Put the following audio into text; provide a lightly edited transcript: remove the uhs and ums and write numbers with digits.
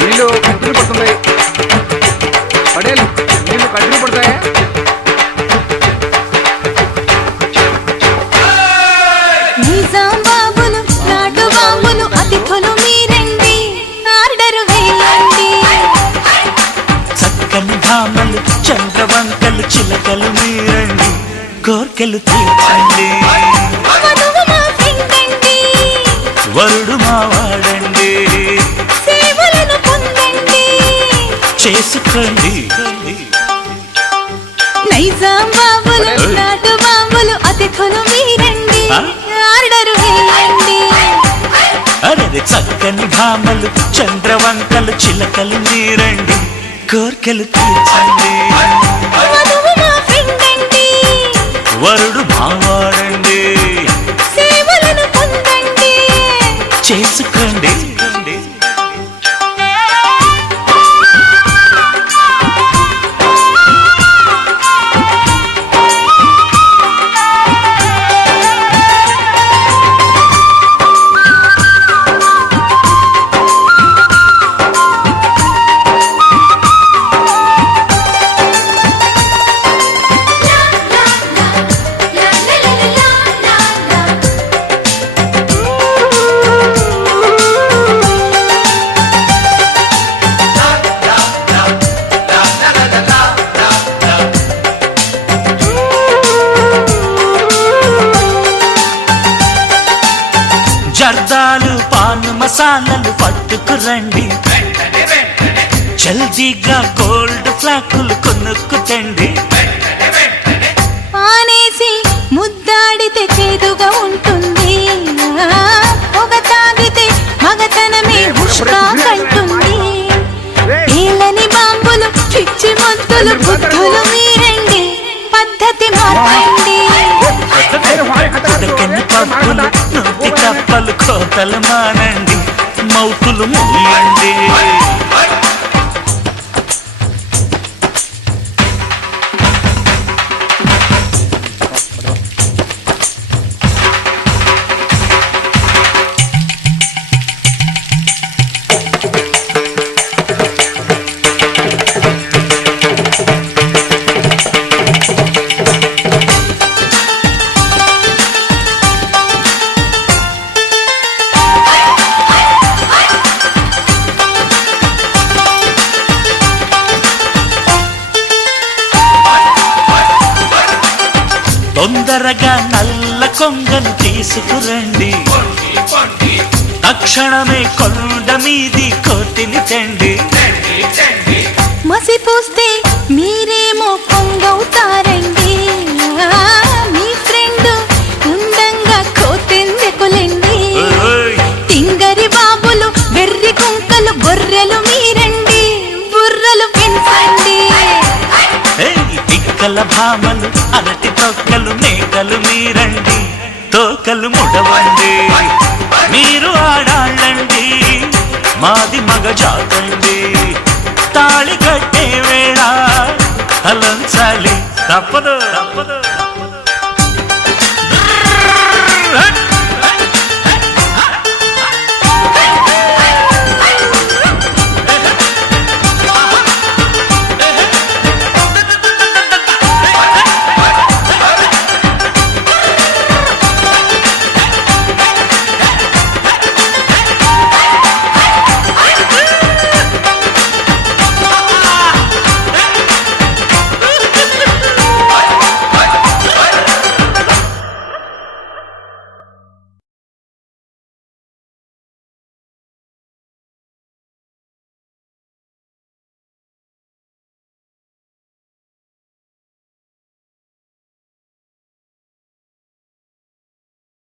నీళ్ళు కంటిన్యూ పడుతున్నాయి, పడేలు నీళ్ళు కంటిన్యూ పడతాయా? నిజాం బాబులు నాటు బాబులు అతిథులు మీరండి, ఆర్డరు వేయండి. చక్కని భామలు చంద్రవంకలు చిలకలు మీరండి, కోర్కెలు తీర్చండి. వధువు మా ఫ్రెండ్ అండి, వరుడు మావాడండి, సేవలను పొందండి. చేసుకోండి. నిజాం బాబులు నాటు బాబులు అతిథులు మీరండి, ఆర్డరు వేయండి. అరే చక్కని భామలు చంద్రవంకలు చిలకలు మీరండి, కోర్కెలు తీర్చండి. వధువు మా ఫ్రెండ్ అండి, వరుడు మావాడండి, సేవలను పొందండి. చేసుకోండి. జర్దాలు పాన్ మసాలాలు పట్టుకురండి, జల్దీగా గోల్డ్ ఫ్లాకులు కొనుక్కుతండి. పానేసి ముద్దాడితే చేదుగా ఉంటుంది, పొగ తాగితే మగతనమే హుష్కా కంటుంది. ఏలని బాంబులు పిచ్చి మొద్దులు బుద్ధులు మీరండి, పద్ధతి మార్చండి. ఉడకని పప్పులు నోటి కప్పలు కోతలు మానండి, మౌతులు మూయండి. తొందరగా నల్ల కొంగను తీసుకురండి, తక్షణమే కొండ మీది కోతిని తండి. మసిపూస్తే మీరేమో పొంగవుతారండి, మీ ఫ్రెండ్ ఉండంగా కోతెందుకులండి. తింగరి బాబులు వెర్రి కుంకలు గొర్రెలు మీరండి, బుర్రలు పెంచండి. తిక్కల భామలు అరటి తొక్కలు మేకలు మీరండి, తోకలు ముడవండి. మీరు ఆడాళ్ళండి, మాది మగ జాతండి. తాళి కట్టే వేళ తలంచాలి తప్పదు.